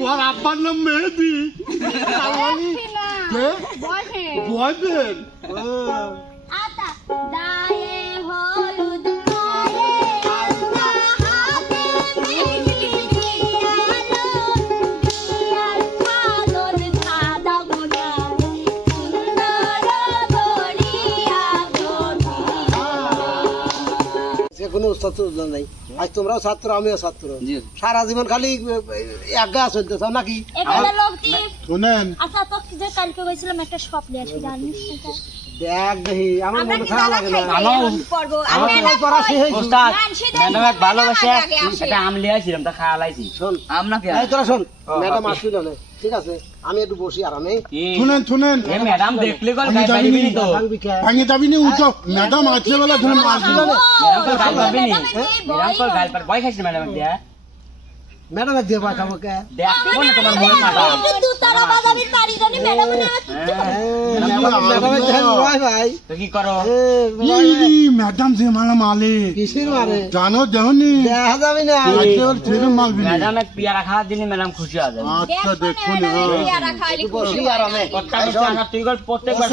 ওর আব্বার নাম মেহেদি বয়ফ্রেন্ড আতা দায়ে হলুদ গায়ে আল্লাহ হাতে মেহেদি আলো দিয়ার ফালন সাদা গোনা সুন্দর গড়িয়া গড়ি কোনো উস্তাদ নাই আজ তোমরাও ছাত্র আমিও ছাত্র সারা জীবন খালি এক গা চলতেছ নাকি এখানে লোকটি শুনেন আচ্ছা তো যে কালকে গেছিলাম একটা শপ নিয়ে আসি জানিস দেখ দেখি আমার মনে খারাপ লাগে না পড়বো আমার ওই পড়া শেষ হয়েছে ওস্তাদ ম্যাডাম ভালোবাসে একটা আম লিয়ে আসছিলাম তা খাওয়া লাইছি শোন আম না এই তোরা শোন ম্যাডাম আসছিল না ঠিক আছে আমি একটু বসি আরামে শুনেন এ ম্যাডাম দেখলে কল গাই পারিবি নি তো ভাঙি যাবি নি উঠো ম্যাডাম আছে বলে ধরে মারবি ম্যাডাম কল গাই পারবি নি ম্যাডাম কল গাই পার ভয় খাইছে ম্যাডাম দিয়া ম্যাডাম দিয়ে পাঠাবো কে দেখো না তোমার মনে মাথা কিন্তু তারা বাজাবির পারি জানি ম্যাডাম না ভাই ভাই তো কি করো ম্যাডাম যে মালা মালে কিসের মারে জানো দেহনি দেখা যাবে না ছেড়ে মালবি ম্যাডাম এক পিয়ারা খাওয়ার দিনই ম্যাডাম খুশি হয়ে যাবে আচ্ছা দেখুন বসি আরামে কথা বলতে না তুই কল প্রত্যেকবার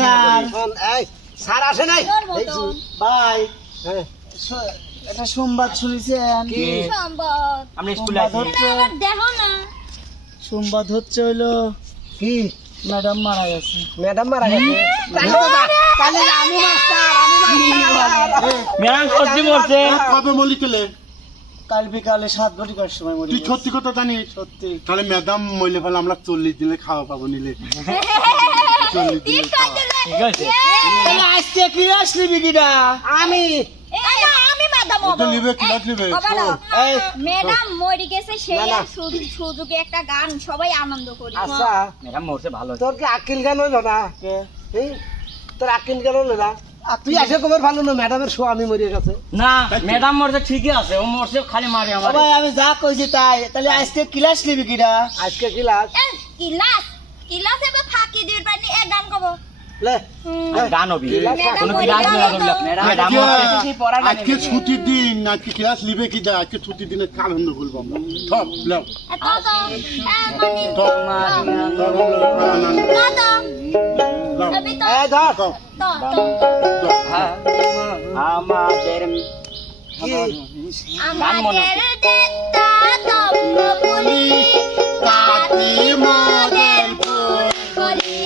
শোন এই স্যার আসে নাই ভাই হ্যাঁ এটা সংবাদ শুনেছেন কি সম্ভব আমরা স্কুলে আছি আমার দেহ না সংবাদ হচ্ছে হইলো কি ম্যাডাম মারা গেছে ম্যাডাম মারা গেছে তাহলে আমি মাস্টার ম্যাডাম সত্যি বলছে কবে মলি কেলে কাল বিকালে 7 ঘটিকার সময় মরে তুই সত্যি কথা জানিস সত্যি তাহলে ম্যাডাম মইলে ফেলে আমরা 40 দিলে খাওয়া পাবো নিলে 40 দিলে খাওয়া। ঠিক আছে তাহলে আজকে কি আসলি বিকিটা আমি আমি ম্যাডাম ও তো নিবে ক্লাস নিবে এই ম্যাডাম মরে গেছে সেই না, না। সুযোগে একটা গান সবাই আনন্দ করি আচ্ছা ম্যাডাম মরছে ভালো তোর কি আকিল জ্ঞান হইল না এই তোর আকিল জ্ঞান হইল না তুই এসে কবে ভালো না ম্যাডামের স্বামী মরে গেছে না ম্যাডাম মরছে ঠিকই আছে ও মরছে খালি মারে আমার ভাই আমি যা কইছি তাই তাহলে আজকে ক্লাস নিবি কিটা আজকে ক্লাস কিলাস কিলাস এবার ফাঁকি দিতে পারি এক গান কব লে গান হবি ম্যাডাম কোনো মরে ক্লাস গেল। না করলাম ম্যাডাম মরছে আজকে ছুটির দিন আজকে ক্লাস নিবে কি দা আজকে ছুটির দিনে আনন্দ করবো আমরা সব লাও এত তো মানে সব কত আমি তো এই ধর তো আমাদের কি আমাদের দেতা তপপুলি কাটি মদের ফুলকলি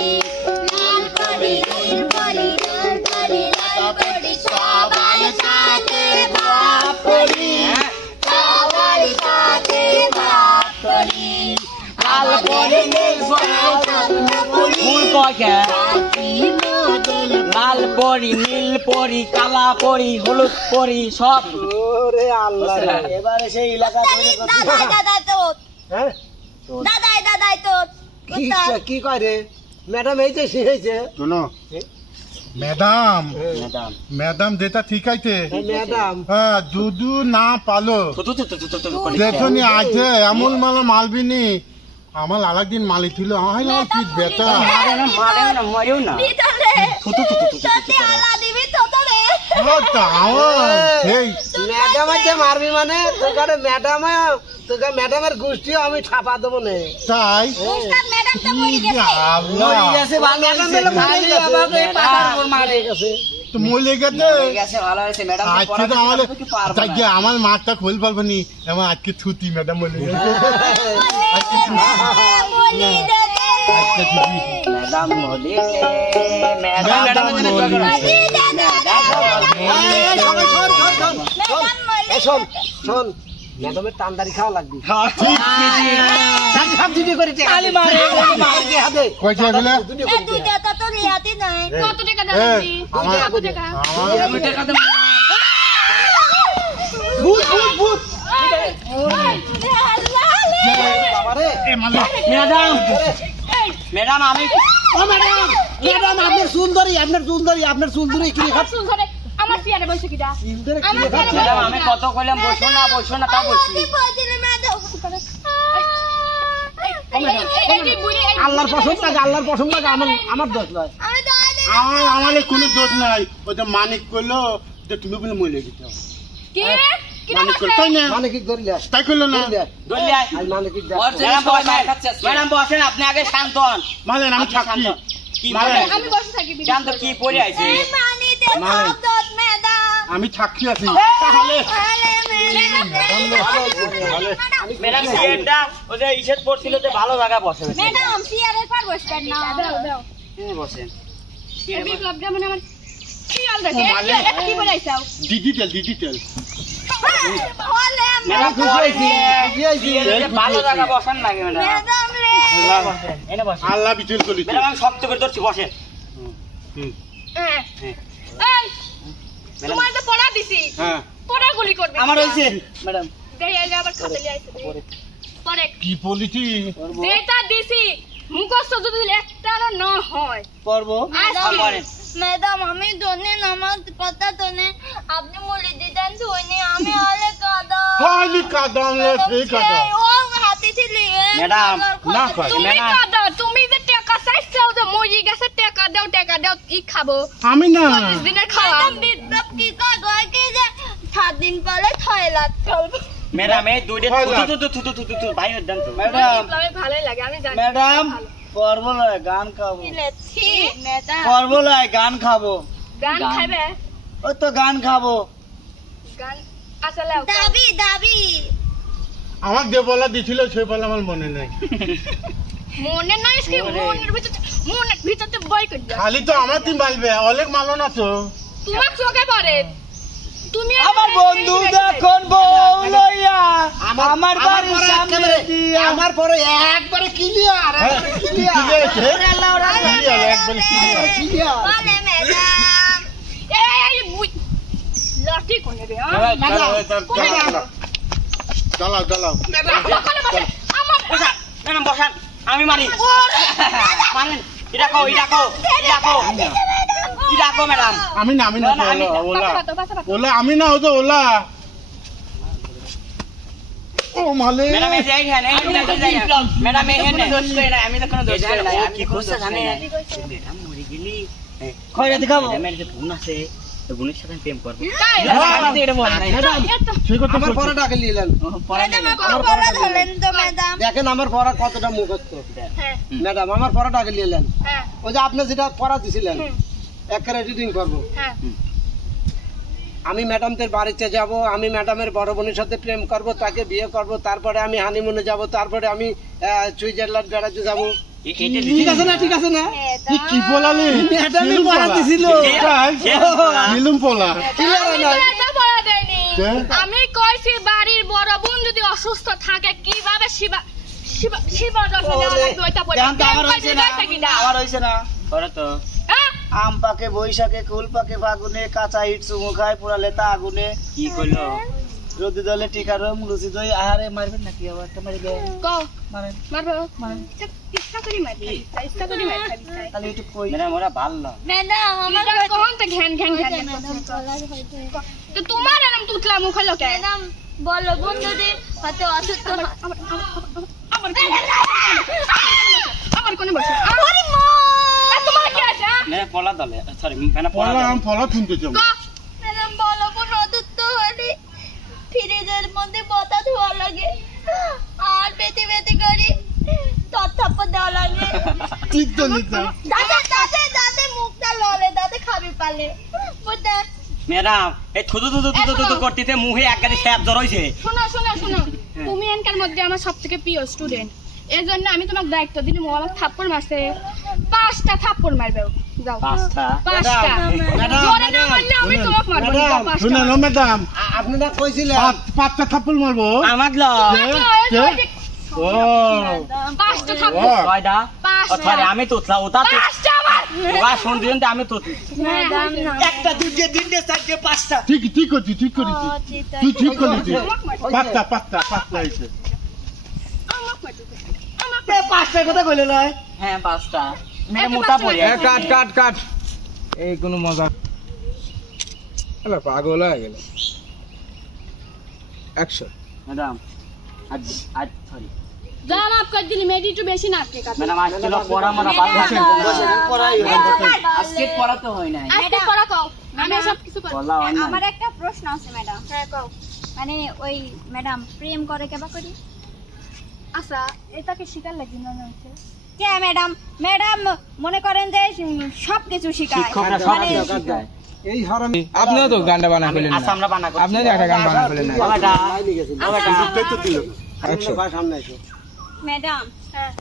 লাল করি নীল করি লাল করি লাল করি সবার সাথে ভাব করি সবার সাথে ভাব করি লাল করি নীল করি ফুল কয়কে কাটি মদের লাল পরি নীল পরি কালা পরি হলুদ পরি সব ওরে আল্লাহ রে। এবারে সেই এলাকা ধরে দাদাই দাদাই তো হ্যাঁ দাদাই তো কি কি কয় রে ম্যাডাম এই যে শিখেছে শোনো ম্যাডাম ম্যাডাম ম্যাডাম যেটা ঠিক আছে ম্যাডাম হ্যাঁ দুদু না পালো দেখো নি আছে এমন মালা মালবিনি আমার আরেকদিন মালিক ছিল হাই আমার পিঠ বেটা মারেও না মরেও না বিতলে তোতে আলা দিবি তোতরে সেই ম্যাডাম যে মারবি মানে তোকে ম্যাডামের গোষ্ঠীও আমি ছাপা দেবো না তাই উস্তাদ ম্যাডাম তো মরে গেছে আল্লাহ গেছে ভালো হইছে খালি আমাকে পাতার উপর মারে গেছে তো মলে গেছে গেছে ভালো হইছে ম্যাডাম আজকে তো আমার তাই যে আমার মাঠটা খোল পারবো নি আমার আজকে ছুটি ম্যাডাম বলে গেছে আজকে ছুটি বলি দে আজকে ছুটি ম্যাডাম মলিলে ম্যাডাম মলিলে। শোন শোন ম্যাডামের টান্দারি খাওয়া লাগবে ঠিক সব দুটি করে খালি মারে হাতে কয় টাকা বলে দুটি এ দুই টাকা তো রিয়াতি নাই কত টাকা এই, আমার ভূত ভূত ভূত আল্লাহ বাবারে ম্যাডাম ম্যাডাম আমি ও ম্যাডাম ম্যাডাম আপনার সুন্দরী কি খাচ্ছ আমার পিয়ারে বসে কিডা সুন্দরী কি আমার খাচ্ছ ম্যাডাম আমি কত কইলাম বসো না তা বসছি আল্লাহর পছন্দ লাগে আমার দোষ নয় আমার কোনো দোষ নাই ওই যে মানিক করলো যে তুমি বলে মরে গেছো মানে কর তাই না মানে কি ধরলে তাই করলো না দলি আয় আই মানে কি ওর জন্য ম্যাডাম সবাই বসেন মার খাচ্ছে আজকে। ম্যাডাম বসেন আপনি আগে শান্ত হন মানে আমি আপনি থাকি শান্ত। কি মানে বলে আমি বসে থাকি শান্ত কি পড়ে আইছে পানি দে মানে- শব্দ ম্যাডাম আমি থাকি আছি তাহলে ম্যাডাম সিয়ারটা ওই যে ইশেদ পড়ছিল যে ভালো জায়গা বসে ম্যাডাম সিয়ারের পর বসবেন না বসেন বিপ্লবটা মানে আমার শিয়াল দেখে ও, মানে- এটা কি বলাইছাও ডিজিটাল বলে ম্যাডাম খুশি হইছি এই ভালো খুশি জায়গা হইছি। বসেন লাগে ম্যাডাম ম্যাডাম রে বসেন এনে বসেন আল্লাহ বিচল করিছে ম্যাডাম আমি শক্ত করে ধরছি বসেন হুম, এই তোমার তো পড়া দিছি হ্যাঁ পড়া গুলি করবে আমার হইছে ম্যাডাম দেই আইলে আবার খাতে লিয়ে আইছে পরে কি বলিছি যেটা দিছি মুখস্থ যদি একটারও না হয় করবো ম্যাডাম আমি জানেন আমার কথা জানেন আপনি বলে দিতেন শুনি আমি হলে কাদা হালি কাদাম লে ঠিক কাদা ও হাতে ছিলে ম্যাডাম, না কয়। তুমি ম্যাডাম। কাদা তুমি যে টাকা চাইছো যে মরি গেছে টাকা দাও কি খাবো আমি না 25 দিনের খাওয়া বিপ্লব কি কয় গয় কি যে 7 দিন পরে 6 লাখ চলবে ম্যাডাম এই দুইটা হয় না। থু ভাই দেন তো বিপ্লবে ভালোই লাগে আমি জানি ম্যাডাম পর্ব লয় গান খাবো লেছি ম্যাডাম পর্ব লয় গান খাবো গান খাবে ওই তো গান খাবো গান আসলে দাবি আমাকে যে বলা দিছিল সে বলা আমার মনে নাই মনে নাই কি মনের ভিতরে বই করে দাও খালি তো আমার তিন মালবে অনেক মালো না তো তোমার চোখে পড়ে তুমি আমার বন্ধু যখন বউ লইয়া আমার বাড়ির সামনে দিয়া আমার পরে একবারে ক্লিয়ার হ্যাঁ, কি আছে? ক্লিয়ার, একবারে ক্লিয়ার। বলে ম্যাডাম এই বুই লাঠি কোনে রে চালাও ম্যাডাম বসান আমি মারি মারেন এটা কো ম্যাডাম আমি না না, আমি না। ওলা ওলা আমি না ওটা ওলা ও মালে ম্যাডাম এই যে এইখানে ম্যাডাম এইখানে দোষ করে না আমি তো কোনো দোষ করে না কি করছে জানে ম্যাডাম মরে গেলি খয়রা দেখাবো ম্যাডামের যে বোন আছে তো বোনের সাথে প্রেম করব ঠিক আছে আমার পড়াটা আগে নিলেন দেখেন আমার পড়া কতটা মুখস্থ ম্যাডাম আমার পড়াটা আগে নিলেন ওই যে আপনি যেটা পড়া দিছিলেন একেবারে রিডিং করবো আমি ম্যাডামদের বাড়িতে যাব আমি ম্যাডামের বড় বোনের সাথে প্রেম করব তাকে বিয়ে করব তারপরে আমি হানিমুনে যাব তারপরে আমি সুইজারল্যান্ড বেড়াতে যাব ঠিক আছে না তুই কি বলালি ম্যাডামই পড়া দিছিল মিলুম পোলা আমি কইছি বাড়ির বড় বোন যদি অসুস্থ থাকে কিভাবে শিবা আমার হইছে না করে তো আম পাকে বৈশাখে কুল পাকে ফাগুনে কাঁচা ইট চুমু খায় পুরা লেতা আগুনে কি কইলো রোদি দলে টিকা রম লুচি দই আহারে মারবেন নাকি আবার তোমার মারেন তাহলে একটু কই ম্যাডাম ওরা ভালো তোমার এরম তুতলা মুখ হলো কেন বলো বন্ধুদি হয়তো অসুস্থ আমার কোনে বসে তোমার কি আছে ম্যাডাম পলা দলে সরি ম্যাডাম পোলা পলা আম ফলা শুনতে চাও ম্যাডাম বলো কোন অসুস্থ হলে ফ্রিজের মধ্যে বতা ধোয়া লাগে আর পেতে পেতে করি তথ্যাপ দেওয়া লাগে ঠিক তো নিতা দাদে মুখটা ললে দাদে খাবি পালে বুঝতে ম্যাডাম এই থুতু করতেতে মুহে একগাদি স্যাপ জ্বর হইছে শোনো তুমি এনকার মধ্যে আমার সবথেকে প্রিয় স্টুডেন্ট এর জন্য আমি তোমাকে দায়িত্ব দিলি মোবাইল থাপ্পড় মারছে 5টা থাপ্পড় মারবে যাও 5টা 5টা জোরে না মারলে আমি তোমাকে মারবো যাও 5টা শুনে নো ম্যাডাম আপনারা কইছিলেন পাঁচটা থাপ্পল মারবো আমার ল ও 5টা থাপ্পড় কয়টা ও সরি আমি তোতলা ওটা তো 5টা আমার ওয়া শুন দিন তো আমি তোত ম্যাডাম একটা দুইটা তিনটে চারটে পাঁচটা ঠিক করেছি তুই ঠিক করেছিস পাঁচটা হয়েছে পাঁচটার কথা কইলে নয় হ্যাঁ 5টা মেরে মোটা পড়ে কাট এই কোনো মজা হলো পাগল হয়ে গেল 100 ম্যাডাম আজ সরি যা মাফ করে দিলি মেডি একটু বেশি নাটকে কাটে ম্যাডাম আজ ছিল পড়া মারা ভালো পড়াই আজকে পড়া তো হয় নাই আজকে পড়া কও আমি সব কিছু করব বলা হয় না আমার একটা প্রশ্ন আছে ম্যাডাম হ্যাঁ কও মানে ওই ম্যাডাম প্রেম করে কেবা করি আচ্ছা এটাকে শিকার লাগি না হচ্ছে কে ম্যাডাম ম্যাডাম মনে করেন যে সব কিছু শিখায় শিক্ষকরা সব মানে কিছু শিখায়। এই হারামি আপনিও তো গানটা বানা ফেলেন আচ্ছা আমরা বানা করছি। আপনি একটা গান বানা ফেলেন না বাবাটা সুযোগটাই তো দিল না। সামনে এসো ম্যাডাম হ্যাঁ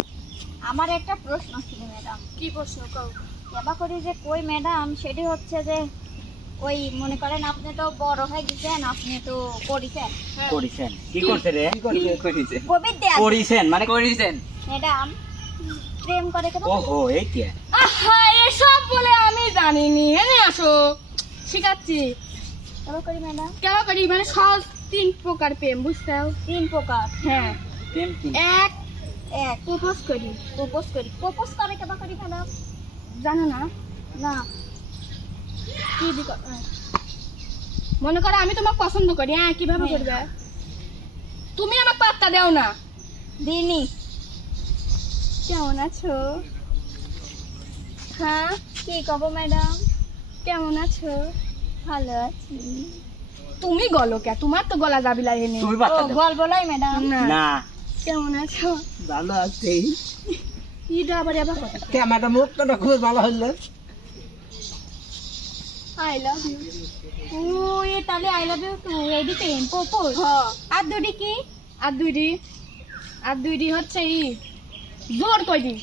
আমার একটা প্রশ্ন ছিল ম্যাডাম কি প্রশ্ন কও কেবা করি যে কই ম্যাডাম সেটি হচ্ছে যে ওই মনে করেন আপনি তো বড় হয়ে গেছেন আপনি তো করেছেন করিছেন কি করছে রে করিছে কবিতা করিছেন মানে করিছেন ম্যাডাম প্রেম করে কেবা ওহো এই কি আহা এসব বলে আমি জানিনি এনে আসো শিখাচ্ছি কেবা করি ম্যাডাম কেন করি মানে সহজ 3 প্রকার প্রেম বুঝছাও 3 প্রকার হ্যাঁ প্রেম কি এক এক প্রপোজ করি প্রপোজ করে কেবা করি ম্যাডাম জানো না না কি মনে করো আমি তোমাকে পছন্দ করি হ্যাঁ কিভাবে হ্যাঁ। করবে তুমি আমাকে পাত্তা দাও না দিনি কেমন আছো হ্যাঁ কি কব ম্যাডাম কেমন আছো ভালো আছি তুমি গলো কে তোমার তো গলা যাবিলা এনে তুমি ও বাচ্চা দাও। গল্প লাই ম্যাডাম না না কেমন আছো ভালো আছে কি আবার এবার কথা ক্যামেরাটা মুখটা খুব ভালো হইলো আই লাভ ইউ ও এ তাহলে আই লাভ ইউ টু এডি প্রেম প্রপোজ হ্যাঁ আর দুটি কি আর দুইটি হচ্ছে জোর করি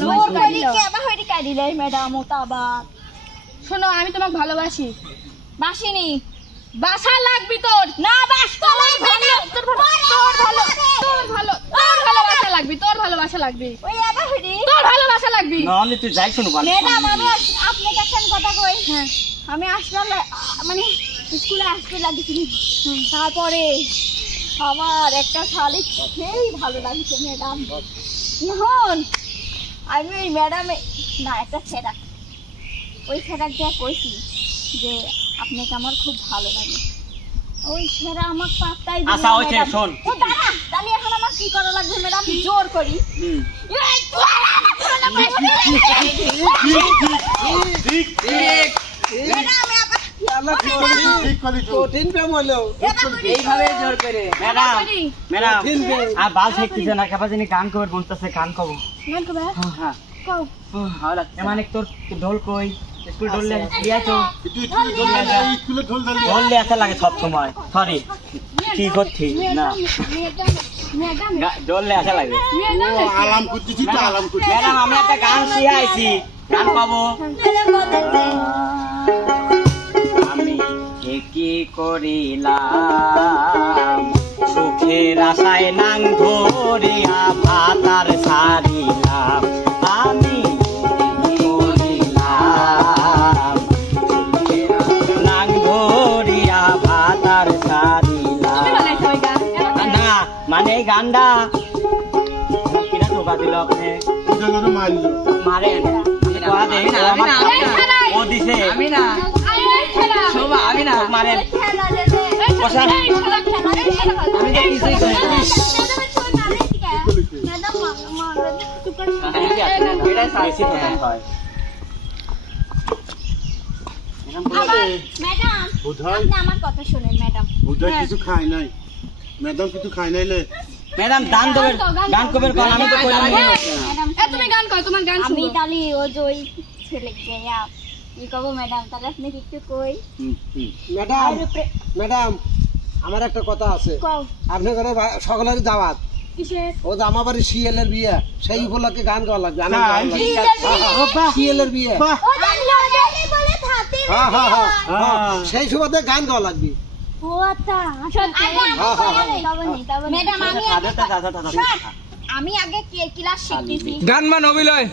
জোর করি কেবা হইরি কাইদিলে ম্যাডাম ওটা আবার শোনো আমি তোমাকে ভালোবাসি বাসিনি বাসা লাগবি তোর না বাস তো লাগবে না তোর ভালোবাসা লাগবি তোর ভালোবাসা লাগবি ওই আবার হইরি তোর ভালোবাসা লাগবি নাহলে তুই যাই শুনু বল ম্যাডাম আমি আপনাকে একটা কথা কই হ্যাঁ আমি আসলাম মানে স্কুলে আসতে লাগছি তারপরে আমার একটা শালিক সেই ভালো লাগছে ম্যাডাম এখন আমি ওই ম্যাডামে না একটা ছেড়া ওই ছেড়া যা কইছি যে আপনাকে আমার খুব ভালো লাগে ওই ছেড়া আমার পাত্তাই দিল আচ্ছা, না, ওই ছেড়া, ম্যাডাম। শোন। ও দাঁড়া তাহলে এখন আমার কি করা লাগবে ম্যাডাম জোর করি হুম এই, দাঁড়া, দাঁড়া, ঠিক ম্যাডাম আবার ঠিক কলি তো। কঠিন প্রেম হইলো এইভাবে জোর করে ম্যাডাম ম্যাডাম কঠিন প্রেম আর বাল শিখতেছে না কেবা জানি গান কবে বলতেছে গান কব গান কবে হ্যাঁ কও ভালো মানে তোর ঢোল কই স্কুল ঢোল লিয়া তো তুই স্কুলে ঢোল ঢালি ঢোল লিয়া আসা লাগে সব সময় সরি কি করছি না ঢোল লিয়া আসা লাগে ও আলাম করতেছি তো আলাম করতেছি ম্যাডাম আমি একটা গান শিখাইছি গান পাবো আমি কি করিলাম সুখের আশায় নাং ধরিয়া ভাতার সারিলাম আমি কি করিলাম সুখের আশায় নাং ধরিয়া ভাতার সারিলাম না মানে এই গানটা কিনা টোকা দিল আপনি দুজনে মারলো মারেন ও দিছে আমি না শোভা আমি না মারেন বসান আমি তো কিছুই করি না বেশি কথা হয় ম্যাডাম বোধহয় আপনি আমার কথা শুনেন ম্যাডাম বোধহয় কিছু খায় নাই ম্যাডাম কিছু খায় নাইলে ম্যাডাম গান দেবেন গান করবেন কোন আমি তো কইলাম না ম্যাডাম তুমি গান কর তোমার গান আমি শুনবো তাহলে ও যে ওই ছেলে গিয়া কি কব ম্যাডাম তাহলে আপনি একটু কই ম্যাডাম ম্যাডাম আমার একটা কথা আছে কও আপনি করে সকলের দাওয়াত কিসের ও জামাবাড়ি সিএলের বিয়ে সেই উপলক্ষে গান গাওয়া লাগবে আনন্দ তাই? গাওয়া লাগবে। সিএলের বিয়ে বাহ ও জানলানি বলে থাতে হ্যাঁ হ্যাঁ হ্যাঁ হ্যাঁ, সেই সুবাদে গান গাওয়া লাগবে ও আচ্ছা ম্যাডাম আমি আগে ক্লাস শিখতেছি গান মান অবিলয়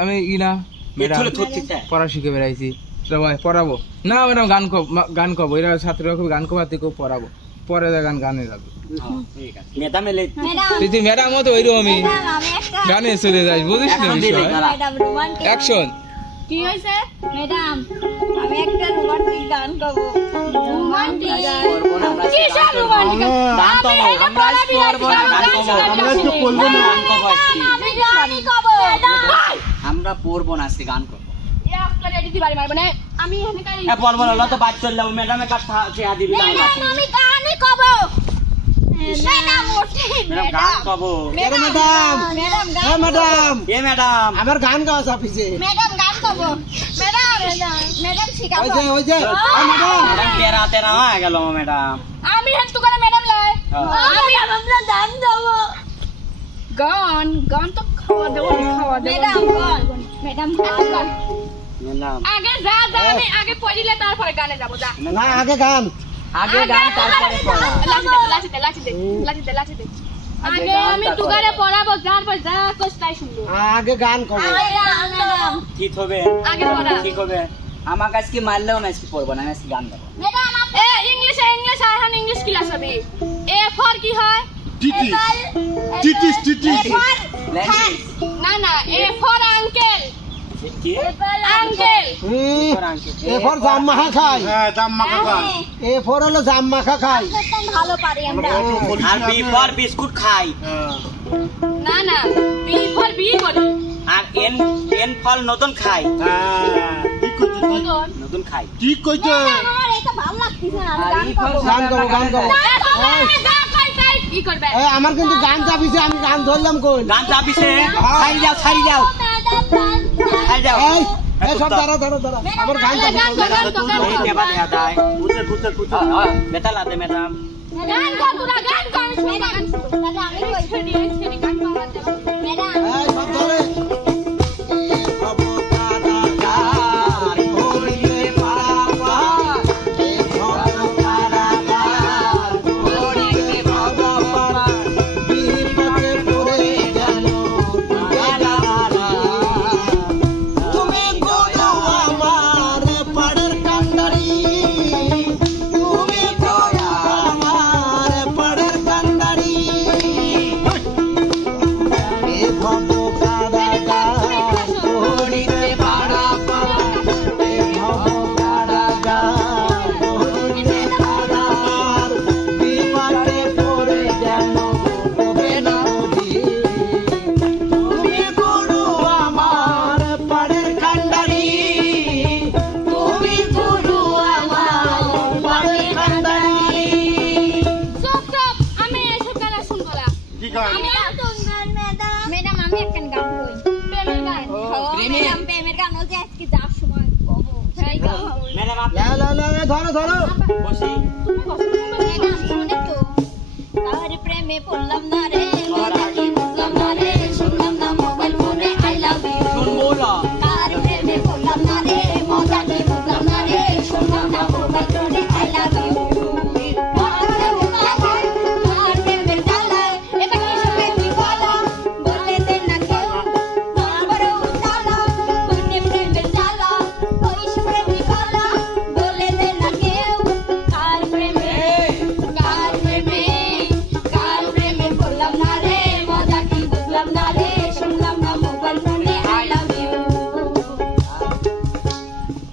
আমি ইনা ম্যাডাম মিঠুলে থুতিতে পড়া শিখে বেড়াইছি সবাই পড়াবো না ম্যাডাম গান কব এরা ছাত্ররা খুব গান কবাতে খুব পড়াবো পরে গান গানে যাবে ঠিক আছে ম্যাডাম এলে ম্যাডাম তুই ম্যাডাম মতো ওইরকমই ম্যাডাম আমি একটা গানে চলে যাস বুঝিস না এখন দিলে দাঁড়া। ম্যাডাম রোমান্টিক অ্যাকশন কি হয়েছে ম্যাডাম আমি একটা রোমান্টিক গান গাবো রোমান্টিক করবো না আমরা কিসের রোমান্টিক গান তো আমরা করবো না গান করবো আমরা একটু করবো না গান করবো আজকে আমি জানি কব আমরা পড়বো না আজকে গান করবো একটা দিদি বাড়ি মারবো না আমি এখানে কারি বল বল হলো তো বাদ চললাম ম্যাডামে কাট চেয়া দিবি না ম্যাডাম আমি গানই কব ম্যাডাম ওঠে ম্যাডাম গান কবো ম্যাডাম ম্যাডাম গান হ্যাঁ ম্যাডাম ম্যাডাম আমার গান গাওয়া অফিসে ম্যাডাম গান কব ম্যাডাম ম্যাডাম শিখাবো ওই যে ম্যাডাম ম্যাডাম তেরা তেরা হয়ে গেল ম্যাডাম আমি হেড তো করে ম্যাডাম লাই আমি আমরা গান দেবো গান তো খাওয়া দেবো ম্যাডাম গান ম্যাডাম গান ম্যাডাম আগে যা আমি আগে পড়িলে তারপরে গানে যাবো যা না আগে গান আগে গান তারপরে পড়া লাচি দে আগে আমি তুগারে পড়াবো তারপর যা কষ্টাই শুনবো আগে গান কব ম্যাডাম ঠিক হবে আগে পড়া ঠিক হবে আমার কাছে কি মারলেও আমি আজকে পড়বো না আমি আজকে গান গাবো ম্যাডাম এ ইংলিশ আহান ইংলিশ ক্লাস হবে এ ফর কি হয় টিটিস টিটিস না এ ফর আঙ্কেল কি আঙ্কেল এ ফর জাম মাখা খাই হ্যাঁ দাম মাখা খান এ ফর হলো জাম মাখা খাই ভালো পারি আমরা আর বি ফর বিস্কুট খাই না বি ফর বি বলি আর এন এন ফল নতুন খাই ঠিক কইছো নতুন খাই ঠিক কইছো আমার এটা ভালো লাগতেছে না আমি আর গান ই করব গান গাবো কি করবে এই আমার কিন্তু গান চাপিছে আমি গান ধরলাম কই গান চাপিছে ছাড়ি যাও ছাড়ি যাও ছাড়ি যাও এই সব দাঁড়া আমার গান চাপিছে এই কেবা দেয়া যায় কুচে কুচে কুচে বেটা লাদে ম্যাডাম গান কর তোরা গান কর আমি শুনবো গান তাহলে আমি কই ছেড়ে গান করা যাবে ম্যাডাম এই সব ধরে আমি এসব গান শুনবো না কি গান ম্যাডাম আমি একটা গান কই প্রেমের গান ম্যাডাম প্রেমের গান হচ্ছে আজকে যাওয়ার সময় কবো ম্যাডাম আপনি ধরো বসি ম্যাডাম শুনে তো কার প্রেমে পড়লাম না রে মজা কি বুঝলাম না রে শুনলাম না মোবাইল ফোনে আই লাভ ইউ শুনবো না কার প্রেমে পড়লাম না রে মজা কি বুঝলাম না রে শুনলাম না মোবাইল ফোনে আই লাভ ইউ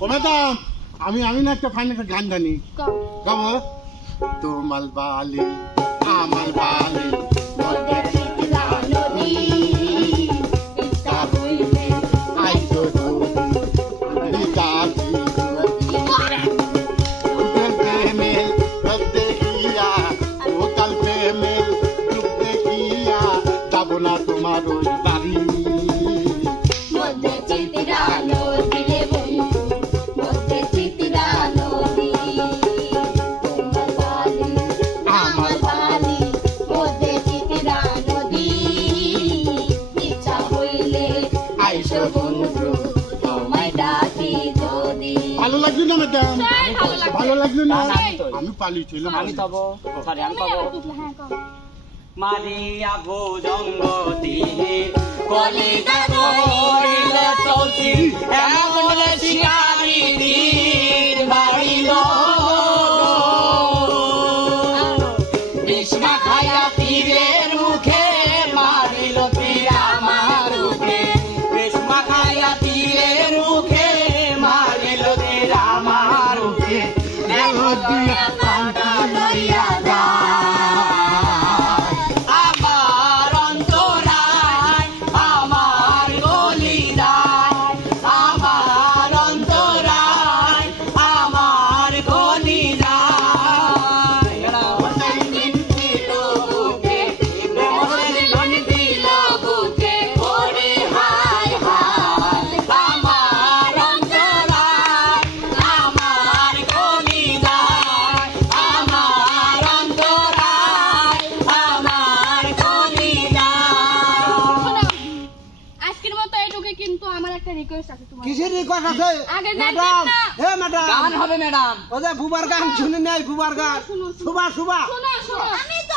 ম্যাডাম আমি না একটা ফাইন একটা গান জানি গাবো তোমার বালি আমার বালি তোমার ওই বাড়ি ভালো লাগলো না ম্যাডাম ভালো লাগলো না আমি পালিয়েছিলাম আমি তব সরি আমি তব মারিয়া ভোজঙ্গতি কলিতা গরিল চৌকি এমন শিকারি তীর বাড়িল বিষ্মা খায়া তীরের মুখে মারিল তীর আমার মুখে বিষ্মা খায়া তীরের মুখে মারিল তীর আমার মুখে আমার রিকোয়েস্ট আছে তোমার কিসের রিকোয়েস্ট আছে আগে ম্যাডাম জানতেন না। হে ম্যাডাম গান হবে ম্যাডাম। ও যে বুবার গান শুনে নাই বুবার গান সুবা সুবা শোনো শোনো আমি তো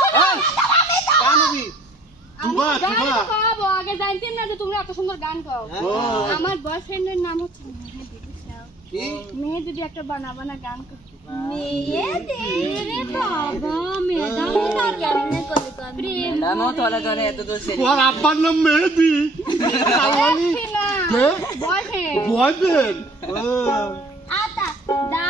গান হবি তুবা গান তুবা তো গাবো, আগে জানতাম না যে তোমরা এত সুন্দর গান গাও। ও আমার বয়ফ্রেন্ডের নাম হচ্ছে মেহেদি, বুঝছো? কি মেহেদি একটা বানা গান করছে। মেয়েদের রে বাবা, ম্যাডাম তার গানে করে প্রেম ম্যাডামও তলে তলে এত দূর ছিল। ওর আব্বার নাম মেহেদি না কে বয়ফ্রেন্ড বয়ফ্রেন্ড আতা দা